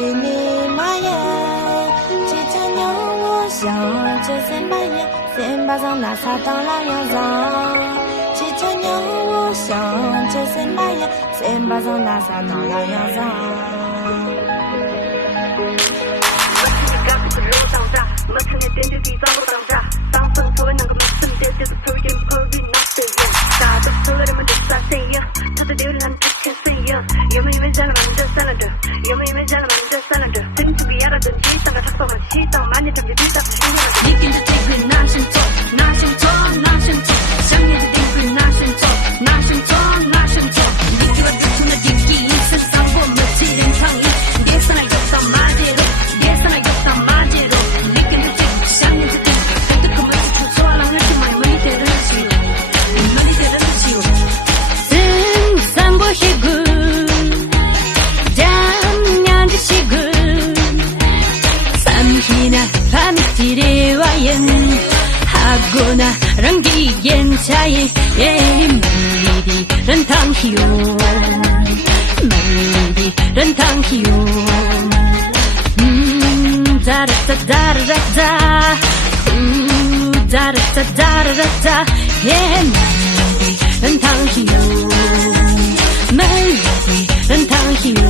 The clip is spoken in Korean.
比你麻耶，几千年我想这三百年，三把上那啥当然要让。几千年我想这三百年，三把上那啥当然要让。我成年点点地早不当家，当分所谓能够满身点点的 Purian Puri nothing。大多数人们都在谁呀？他的流浪之前谁呀？有没有人家的门在散了着？有没有人家的门在散了着？真不必要的等机，当个他说了西当满年准备地上不用了。你跟着这个拿先做，拿先做，拿先做，想念的定规拿先做，拿先做，拿先做。你给我最初的定义，身上我们几人创意，别上来又上马街路，别上来又上马街路。하고 나랑 기엔 차이 말리디란 당히요 말리디란 당히요 다르다 다르다 다르다 다르다 말리디란 당히요 말리디란 당히요